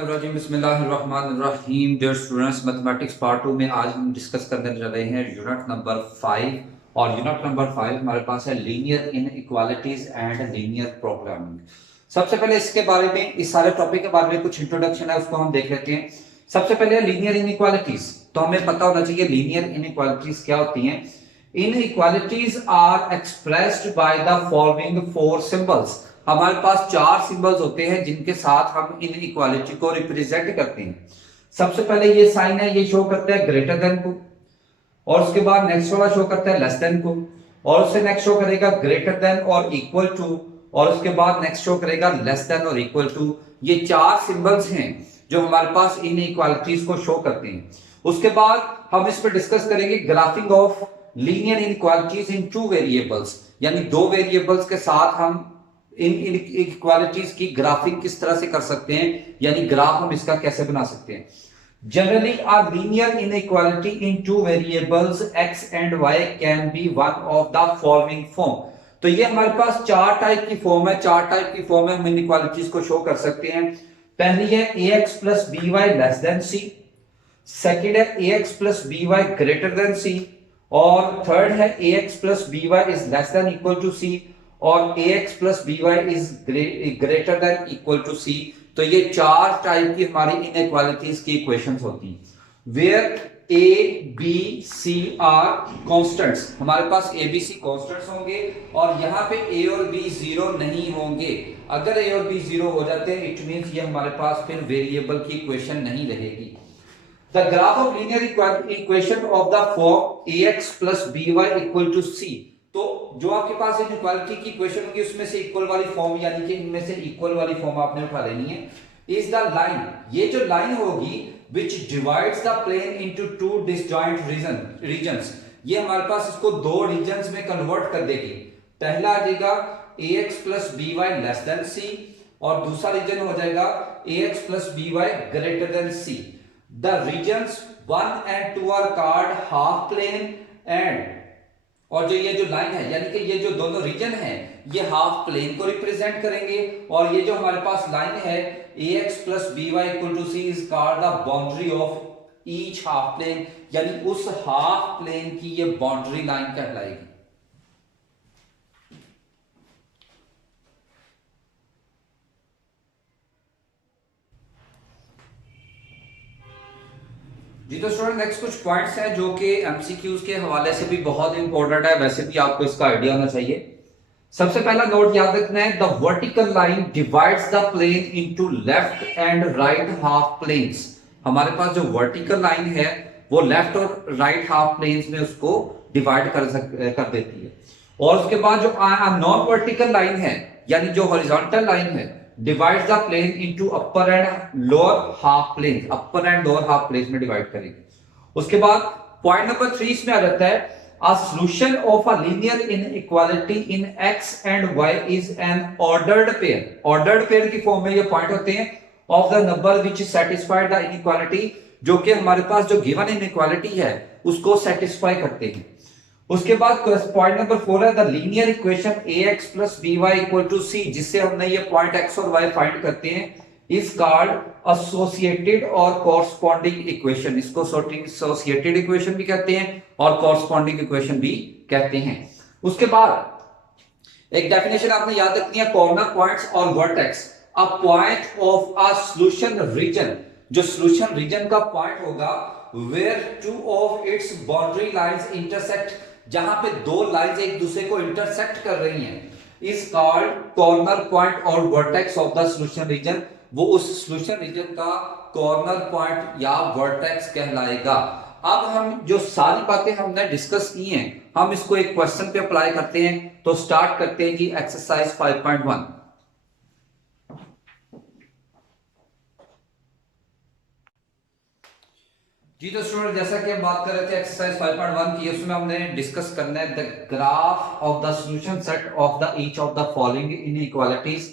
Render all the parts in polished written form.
शैतानिर्रजीम बिस्मिल्लाहिर्रहमानिर्रहीम। Dear students, mathematics part 2 में आज हम डिस्कस करने जा रहे हैं यूनिट नंबर 5। और यूनिट नंबर 5 हमारे पास है linear inequalities and linear programming. सबसे पहले इसके बारे में, इस सारे टॉपिक के बारे में कुछ इंट्रोडक्शन है, उसको हम देख लेते हैं। सबसे पहले लीनियर इनइक्वालिटीज, तो हमें पता होना चाहिए लीनियर इनइक्वालिटीज क्या होती हैं। Inequalities are expressed by the following 4 symbols. हमारे पास 4 सिंबल्स होते हैं जिनके साथ हम इनइक्वालिटी को रिप्रेजेंट करते हैं। सबसे पहले ये साइन है, ये शो करता है ग्रेटर देन को, और उसके बाद नेक्स्ट वाला शो करता है लेस देन को, और उससे नेक्स्ट शो करेगा ग्रेटर देन और इक्वल टू, और उसके बाद नेक्स्ट शो करेगा लेस देन और इक्वल टू। ये 4 सिंबल्स हैं जो हमारे पास इनइक्वालिटीज को शो करते हैं। उसके बाद हम इस पर डिस्कस करेंगे graphic of linear inequalities in 2 variables, यानी 2 वेरिएबल्स के साथ हम इन इक्वालिटीज की ग्राफिंग किस तरह से कर सकते हैं, यानी ग्राफ हम इसका कैसे बना सकते हैं। Generally a linear inequality in 2 variables x and y can be one of the following form। तो ये हमारे पास 4 टाइप की फॉर्म है, 4 टाइप की फॉर्म में हम इनइक्वालिटीज को शो कर सकते हैं। पहली है ax plus by less than c, second है ax plus by greater than c, और थर्ड है ax plus by is less than equal to c, और ax plus by is greater than equal to c। तो ये 4 type की हमारी inequalities की equations होती हैं। Where a b c are constants, हमारे पास a b c कांस्टेंट्स होंगे, और यहाँ पे a और b जीरो नहीं होंगे। अगर a और b जीरो हो जाते हैं इट मींस ये हमारे पास फिर वेरिएबल की इक्वेशन नहीं रहेगी। The graph of linear equation of the form ax plus by equal to c। तो जो आपके पास इनइक्वालिटी की इक्वेशन होगी उसमें से इक्वल वाली फॉर्म, यानी कि इनमें से इक्वल वाली फॉर्म आपने उठा लेनी है। इज द लाइन, ये जो लाइन होगी which divides the plane into 2 disjoint regions, ये हमारे पास इसको 2 रीजन्स में कन्वर्ट कर देगी। पहला आ जाएगा ax plus by less than c, और दूसरा रीजन हो जाएगा ax plus by greater than c। The regions 1 and 2 are called half plane and, और जो ये जो लाइन है यानी कि ये जो दोनों रीजन है ये हाफ प्लेन को रिप्रेजेंट करेंगे, और ये जो हमारे पास लाइन है ax plus by equal to c is called the boundary of each half plane, यानी उस हाफ प्लेन की ये बाउंड्री लाइन कहलाएगी। जी तो स्टूडेंट, नेक्स्ट कुछ पॉइंट्स हैं जो कि एमसीक्यूज के हवाले से भी बहुत इंपॉर्टेंट है, वैसे भी आपको इसका आइडिया होना चाहिए। सबसे पहला नोट याद रखना है, the vertical line divides the plane into left and right half planes. हमारे पास जो वर्टिकल लाइन है वो लेफ्ट और राइट हाफ प्लेन्स में उसको डिवाइड कर देती है। और उसके बाद जो नॉन वर्टिकल लाइन है यानी जो हॉरिजॉन्टल लाइन है divide the plane into upper and lower half plane, upper and lower half plane में डिवाइड करेंगे। उसके बाद पॉइंट नंबर 3 इसमें आ जाता है, a solution of a linear inequality in x and y is an ordered pair। ordered pair की form में ये पॉइंट होते हैं of the number which satisfy the inequality, जो कि हमारे पास जो गिवन इनइक्वालिटी है उसको सेटिस्फाई करते हैं। उसके बाद पॉइंट नंबर 4 है the linear equation ax plus by equal to c, जिससे हमने ये पॉइंट x और y फाइंड करते हैं, इज कॉल्ड एसोसिएटेड और कॉरस्पॉन्डिंग इक्वेशन। इसको एसोसिएटेड इक्वेशन भी कहते हैं और कॉरस्पॉन्डिंग इक्वेशन भी कहते हैं। उसके बाद एक डेफिनेशन आपने याद रखनी है, कॉर्नर पॉइंट्स और vertex. A point of a solution region, जो सॉल्यूशन रीजन का पॉइंट होगा where two of its boundary lines intersect, जहां पे 2 लाइंस एक दूसरे को इंटरसेक्ट कर रही हैं, इज कॉल्ड कॉर्नर पॉइंट और vertex of the solution region. वो उस सॉल्यूशन रीजन का कॉर्नर पॉइंट या वर्टेक्स कहलाएगा। अब हम जो सारी बातें हमने डिस्कस की हैं हम इसको एक क्वेश्चन पे अप्लाई करते हैं। तो स्टार्ट करते हैं जी एक्सरसाइज 5.1। जी तो स्टूडेंट, जैसा कि हम बात कर रहे थे एक्सरसाइज 5.1 की, उसमें हमने डिस्कस करना है the graph of the solution set of the each of the following inequalities.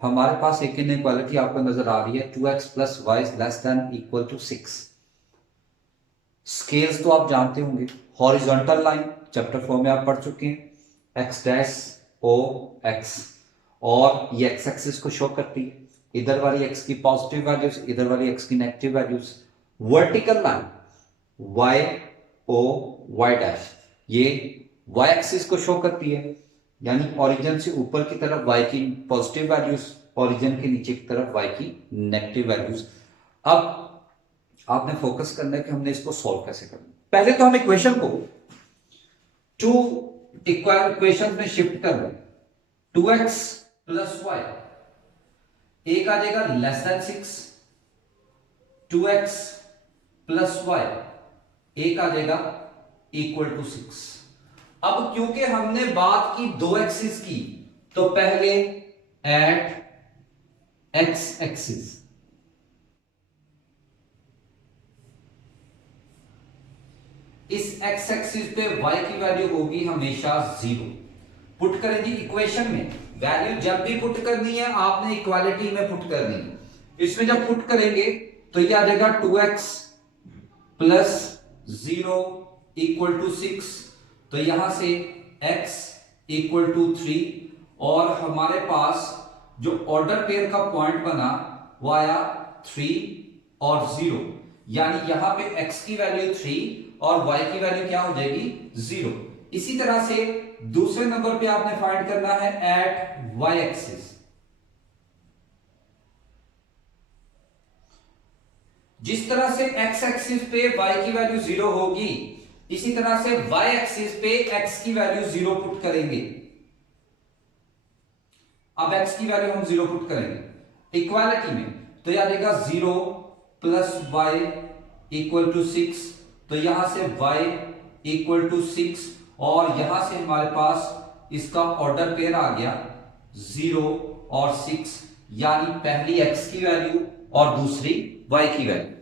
हमारे पास एक इनइक्वालिटी आपको नजर आ रही है 2x plus y less than equal to 6। Scales तो आप जानते होंगे, हॉरिजॉन्टल लाइन चैप्टर 4 में आप पढ़ चुके हैं, x डैश o x, और ये x एक्सिस को शो करती है। इधर वाली एक्स की पॉजिटिव वैल्यूज, इधर वाली एक्स की negative values. Vertical line Y O Y dash ये वाई एक्सिस को शो करती है, यानी ओरिजिन से ऊपर की तरफ वाई की पॉजिटिव वैल्यूज, ओरिजिन के नीचे की तरफ वाई की नेगेटिव वैल्यूज। अब आपने फोकस करना है कि हमने इसको सॉल्व कैसे करना। पहले तो हम इक्वेशन को टू इक्वेशन में शिफ्ट कर रहे हैं। 2x प्लस वाई एक आ जाएगा less than 6, 2x plus Y एक आ जाएगा इक्वल टू 6। अब क्योंकि हमने बात की दो एक्सिस की, तो पहले एट एक्स एक्सिस, इस एक्स एक्सिस पे y की वैल्यू होगी हमेशा 0। पुट करेंगे इक्वेशन में, वैल्यू जब भी पुट करनी है आपने इक्वालिटी में पुट करनी है। इसमें जब पुट करेंगे तो ये आ जाएगा 2x प्लस 0 इक्वल टू 6, तो यहां से x इक्वल टू 3, और हमारे पास जो ऑर्डर पेयर का पॉइंट बना वो आया 3 और 0, यानी यहां पे x की वैल्यू 3 और y की वैल्यू क्या हो जाएगी 0। इसी तरह से दूसरे नंबर पे आपने फाइंड करना है एट y एक्सिस। जिस तरह से x एक्सिस पे y की वैल्यू 0 होगी, इसी तरह से y एक्सिस पे x की वैल्यू 0 पुट करेंगे। अब x की वैल्यू हम 0 पुट करेंगे इक्वालिटी में, तो यह आ जाएगा 0 प्लस वाई इक्वल टू 6, तो यहां से y इक्वल टू 6, और यहां से हमारे पास इसका ऑर्डर पेयर आ गया 0 और 6, यानी पहली x की वैल्यू और दूसरी y की वैल्यू।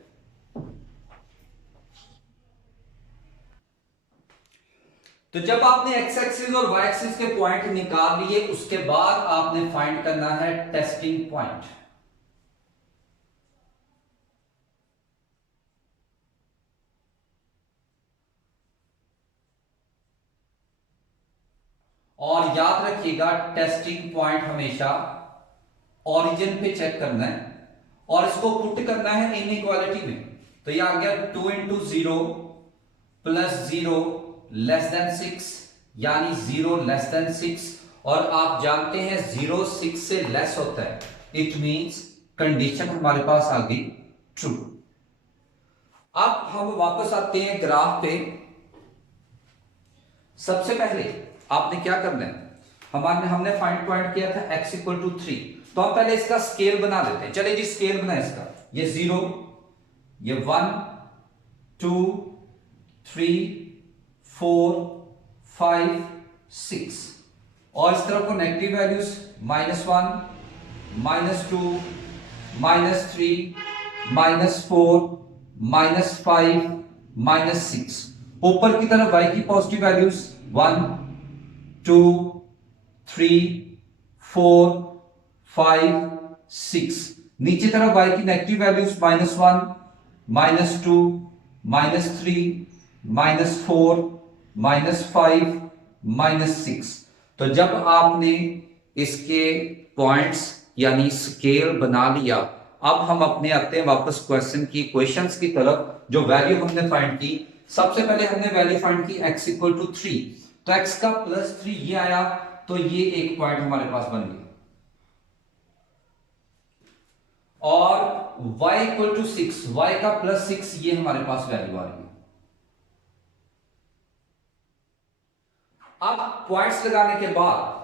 तो जब आपने x एक्सिस और y एक्सिस के पॉइंट निकाल लिए, उसके बाद आपने फाइंड करना है टेस्टिंग पॉइंट। और याद रखिएगा टेस्टिंग पॉइंट हमेशा ओरिजिन पे चेक करना है और इसको पुट करना है इनइक्वालिटी में। तो ये आ गया 2 इंटू 0 प्लस 0 लेस देन 6, यानी 0 लेस देन 6, और आप जानते हैं 0 6 से लेस होता है, इट मींस कंडीशन हमारे पास आ गई ट्रू। अब हम वापस आते हैं ग्राफ पे। सबसे पहले आपने क्या करना है, हमने फाइंड पॉइंट किया था x इक्वल टू 3, तो हम पहले इसका स्केल बना देते हैं। चलिए जी स्केल बनाए इसका, ये 0, ये 1 2 3 4 5 6, और इस तरफ को नेगेटिव वैल्यूज -1 -2 -3 -4 -5 -6। ऊपर की तरफ y की पॉजिटिव वैल्यूज 1 2 3 4 5 6, नीचे तरफ y की नेगेटिव वैल्यूज -1 -2 -3 -4 -5 -6। तो जब आपने इसके पॉइंट्स यानी स्केल बना लिया, अब हम अपने आते हैं वापस क्वेश्चन की इक्वेशंस की तरफ, जो वैल्यू हमने फाइंड की। सबसे पहले हमने वैल्यू फाइंड की x इक्वल टू 3, तो x का +3 ये आया, तो ये एक पॉइंट हमारे पास बन गया, और y इक्वल टू 6, y का +6 ये हमारे पास वैल्यू आ रही है। अब पॉइंट्स लगाने के बाद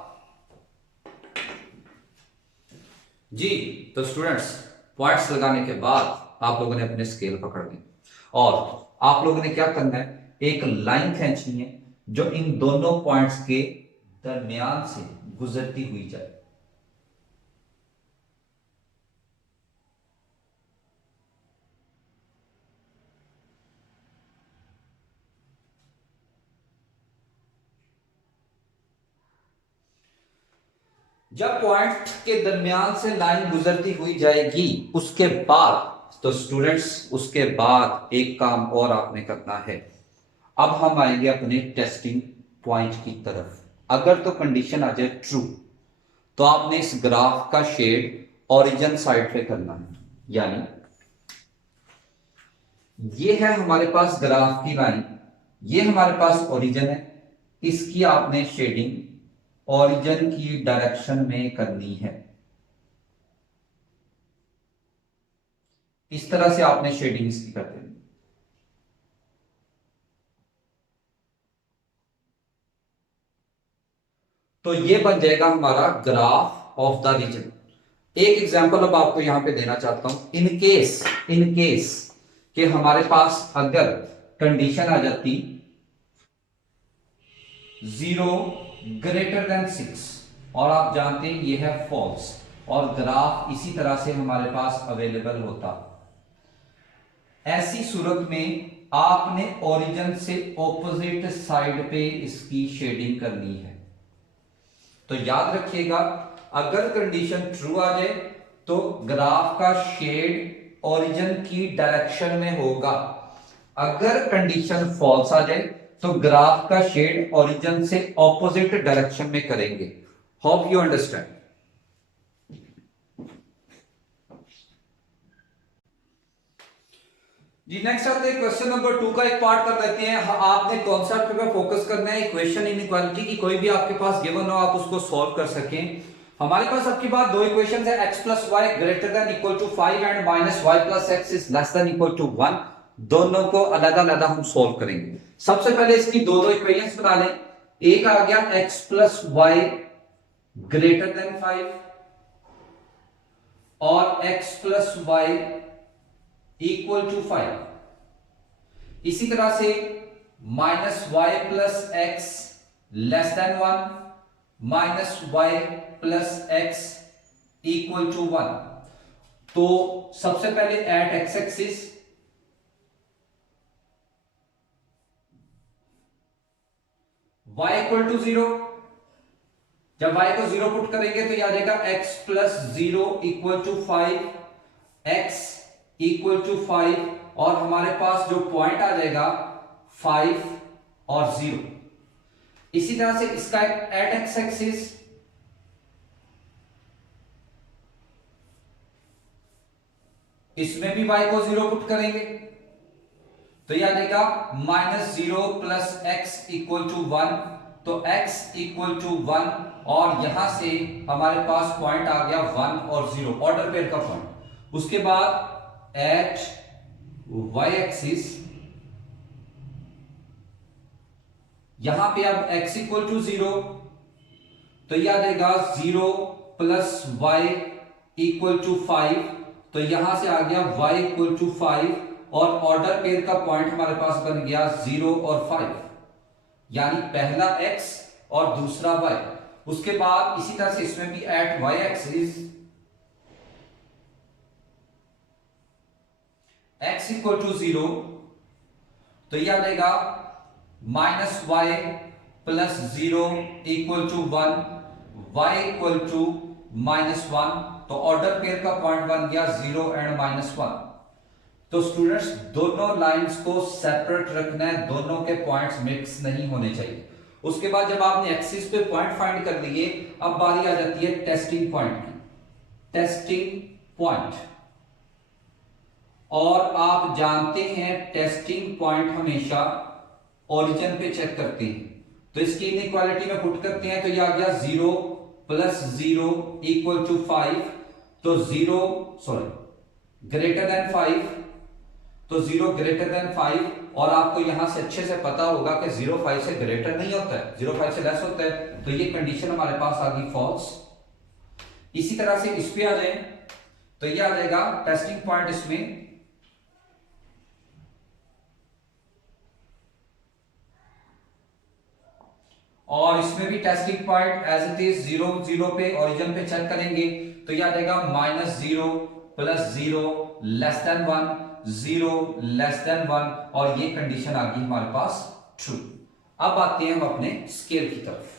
जी, तो स्टूडेंट्स पॉइंट्स लगाने के बाद आप लोगों ने अपने स्केल पकड़ ली, और आप लोगों ने क्या करना है, एक लाइन खींचनी है जो इन दोनों पॉइंट्स के दरमियान से गुजरती हुई जाए। जब पॉइंट के दरमियान से लाइन गुजरती हुई जाएगी, उसके बाद तो स्टूडेंट्स उसके बाद एक काम और आपने करना है। अब हम आएंगे अपने टेस्टिंग पॉइंट की तरफ। अगर तो कंडीशन आ जाए ट्रू, तो आपने इस ग्राफ का शेड ओरिजिन साइड पे करना है। यानी ये है हमारे पास ग्राफ की लाइन, ये हमारे पास ओरिजिन है, इसकी आपने शेडिंग ओरिजिन की डायरेक्शन में करनी है। इस तरह से आपने शेडिंग इसकी कर देनी। तो ये बन जाएगा हमारा ग्राफ ऑफ द रीजन। एक एग्जांपल अब आपको यहां पे देना चाहता हूं। इन केस कि हमारे पास अगर कंडीशन आ जाती 0 ग्रेटर देन 6 और आप जानते हैं ये है फॉल्स, और ग्राफ इसी तरह से हमारे पास अवेलेबल होता, ऐसी सूरत में आपने ओरिजिन से ऑपोजिट साइड पे इसकी शेडिंग करनी है। तो याद रखिएगा, अगर कंडीशन ट्रू आ जाए तो ग्राफ का शेड ओरिजिन की डायरेक्शन में होगा, अगर कंडीशन फॉल्स आ जाए तो ग्राफ का शेड ओरिजिन से ऑपोजिट डायरेक्शन में करेंगे। Hope you understand. जी नेक्स्ट आते हैं क्वेश्चन नंबर 2 का एक पार्ट कर लेते हैं। आपने कॉन्सेप्ट पे फोकस करना है, इक्वेशन इनइक्वालिटी की कोई भी आपके पास गिवन हो आप उसको सॉल्व कर सकें। हमारे पास आपके पास दो इक्वेशंस है, x plus Y greater than equal to 5 and minus Y plus X is less than equal to 1। दोनों को अलग-अलग हम सॉल्व करेंगे। सबसे पहले इसकी दो इक्वेशंस बना लें। एक आ गया x plus Y greater than 5 और x plus Y equal to 5। इसी तरह से minus Y plus X less than 1, minus Y plus X equal to 1। तो सबसे पहले at X axis y equal to 0, जब y को 0 पुट करेंगे तो यह आ जाएगा x plus 0 equal to 5, x equal to 5 और हमारे पास जो पॉइंट आ जाएगा 5 और 0। इसी तरह से इसका एट एक्स एक्सिस इसमें भी y को 0 पुट करेंगे तो यह आ जाएगा minus 0 plus X equal to 1। तो x इक्वल टू 1 और यहां से हमारे पास पॉइंट आ गया 1 और 0, ऑर्डर पेयर का पॉइंट। उसके बाद एट y एक्सिस यहां पे अब x इक्वल टू 0 तो यह आ जाएगा 0 प्लस वाई इक्वल टू 5। तो यहां से आ गया y इक्वल टू 5 और ऑर्डर पेयर का पॉइंट हमारे पास बन गया 0 और 5, यानी पहला x और दूसरा y। उसके बाद इसी तरह से इसमें भी at y axis x equal to 0 तो यह आ जाएगा minus Y plus 0 equal to 1, y equal to minus 1। तो ऑर्डर पेयर का पॉइंट बन गया 0 एंड माइनस 1। तो स्टूडेंट्स दोनों लाइंस को सेपरेट रखना है, दोनों के पॉइंट्स मिक्स नहीं होने चाहिए। उसके बाद जब आपने एक्सिस पे पॉइंट फाइंड कर लिए, अब बारी आ जाती है टेस्टिंग पॉइंट की। टेस्टिंग पॉइंट, और आप जानते हैं टेस्टिंग पॉइंट हमेशा ओरिजिन पे चेक करते हैं। तो इसकी इनइक्वालिटी में पुट करते हैं तो यह आ गया 0 प्लस 0 इक्वल टू 5। तो 0 ग्रेटर देन 5, तो 0 ग्रेटर देन 5। और आपको यहां से अच्छे से पता होगा कि 0 5 से ग्रेटर नहीं होता है, 0 5 से लेस होता है। तो ये कंडीशन हमारे पास आ गई फॉल्स। इसी तरह से इस पे आ जाए तो ये आ जाएगा टेस्टिंग पॉइंट इसमें और इसमें भी testing point as it is 0 0 पे ओरिजिन पे चेक करेंगे तो यह आ जाएगा minus 0 plus 0 less than 1, 0 less than 1 और ये कंडीशन आ गई हमारे पास ट्रू। अब आते हैं हम अपने स्केल की तरफ।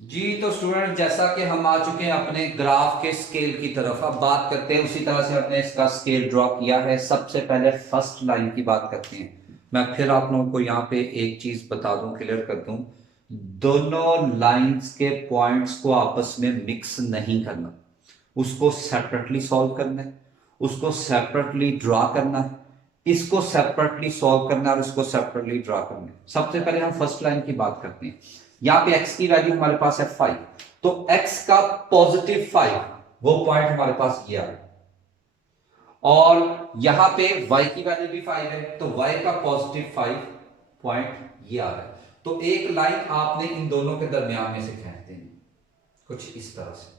जी तो स्टूडेंट जैसा कि हम आ चुके हैं अपने ग्राफ के स्केल की तरफ, अब बात करते हैं उसी तरह से हमने इसका स्केल ड्रॉ किया है। सबसे पहले फर्स्ट लाइन की बात करते हैं। मैं फिर आप लोगों को यहाँ पे एक चीज बता दूं, क्लियर कर दूं दोनों लाइंस के पॉइंट्स को आपस में मिक्स नहीं करना, उसको सेपरेटली सॉल्व करना है, उसको सेपरेटली ड्रा करना है, इसको सेपरेटली सॉल्व करना है और इसको सेपरेटली ड्रा करना है। सबसे पहले हम फर्स्ट लाइन की बात करते हैं। यहां पे x की वैल्यू हमारे पास है 5, तो x का पॉजिटिव 5 वो पॉइंट हमारे पास ये आ गया, और यहां पे y की वैल्यू भी 5 है, तो y का पॉजिटिव 5 पॉइंट ये आ रहा है। तो एक लाइन आपने इन दोनों के दरमियान में से खींच देनी, कुछ इस तरह से।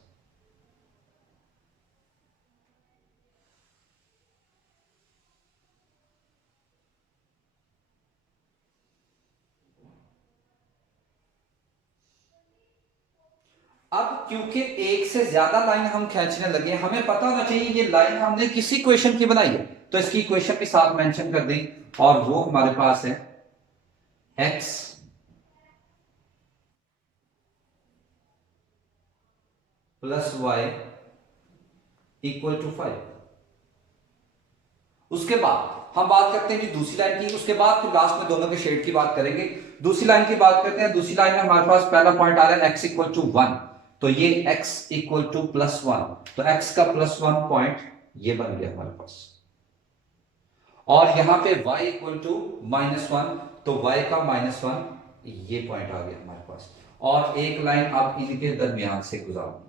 अब क्योंकि एक से ज्यादा लाइन हम खींचने लगे, हमें पता होना चाहिए ये लाइन हमने किसी इक्वेशन की बनाई है, तो इसकी इक्वेशन भी साथ मेंशन कर दें, और वो हमारे पास है x plus Y equal to 5। उसके बाद हम बात करते हैं जी दूसरी लाइन की, उसके बाद फिर लास्ट में दोनों के शेड की बात करेंगे। दूसरी लाइन की बात करते हैं। दूसरी लाइन में हमारे पास पहला पॉइंट आ रहा है x इक्वल टू 1, तो ये x इक्वल टू प्लस 1, तो x का प्लस 1 पॉइंट ये बन गया हमारे पास, और यहां पे y इक्वल टू -1, तो y का -1 ये पॉइंट आ गया हमारे पास, और एक लाइन आप इनके दरमियान से गुजारो।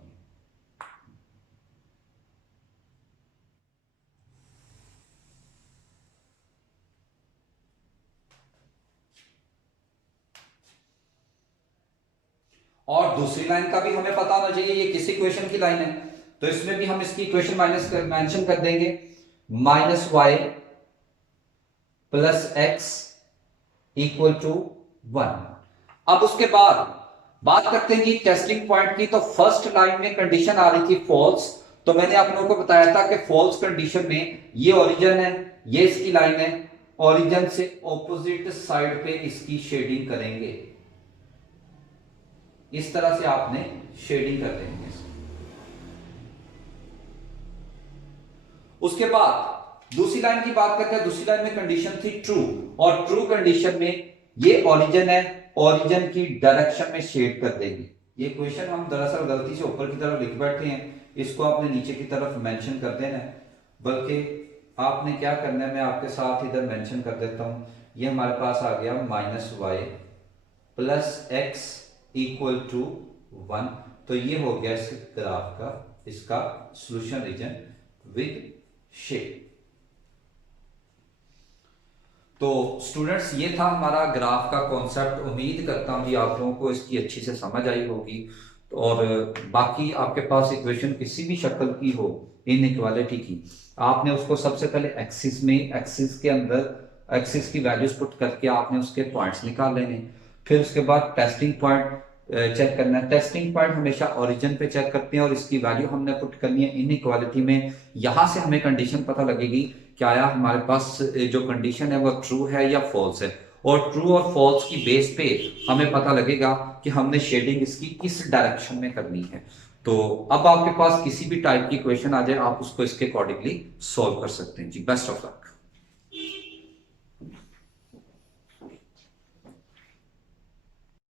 और दूसरी लाइन का भी हमें पता होना चाहिए ये किस इक्वेशन की लाइन है, तो इसमें भी हम इसकी इक्वेशन माइनस मेंशन कर देंगे, -y plus x equal to 1। अब उसके बाद बात करते हैं कि टेस्टिंग पॉइंट की। तो फर्स्ट लाइन में कंडीशन आ रही थी फॉल्स, तो मैंने आप लोगों को बताया था कि फॉल्स कंडीशन में ये ओरिजिन है, ये इसकी लाइन है, ओरिजिन से ऑपोजिट साइड पे इसकी शेडिंग करेंगे, इस तरह से आपने शेडिंग कर देंगे। उसके बाद दूसरी लाइन की बात करते हैं। दूसरी लाइन में कंडीशन थी ट्रू, और ट्रू कंडीशन में ये ओरिजिन है, ओरिजिन की डायरेक्शन में शेड कर देंगे। ये क्वेश्चन हम दरअसल गलती से ऊपर की तरफ लिख बैठे हैं, इसको आपने नीचे की तरफ मेंशन कर देना है, बल्कि आपने क्या करना है मैं आपके साथ इधर मेंशन कर देता हूं। ये हमारे पास आ गया -y plus x equal to 1, तो ये हो गया इस ग्राफ का इसका सॉल्यूशन रीजन विद शेप। तो स्टूडेंट्स ये था हमारा ग्राफ का कॉन्सेप्ट। उम्मीद करता हूं कि आप लोगों को इसकी अच्छी से समझ आई होगी, और बाकी आपके पास इक्वेशन किसी भी शक्ल की हो इनइक्वालिटी की, आपने उसको सबसे पहले एक्सिस में, एक्सिस के अंदर एक्सिस की वैल्यूज पुट करके आपने उसके पॉइंट्स निकाल लेने। फिर उसके बाद टेस्टिंग पॉइंट चेक करना है। टेस्टिंग पॉइंट हमेशा ओरिजिन पे चेक करते हैं, और इसकी वैल्यू हमने पुट करनी है इनइक्वालिटी में। यहां से हमें कंडीशन पता लगेगी कि आया हमारे पास जो कंडीशन है वो ट्रू है या फॉल्स है, और ट्रू और फॉल्स की बेस पे हमें पता लगेगा कि हमने शेडिंग इसकी किस डायरेक्शन में करनी है। तो अब आपके पास किसी भी टाइप की क्वेश्चन आ जाए, आप उसको इसके अकॉर्डिंगली सॉल्व कर सकते हैं जी। Best of luck.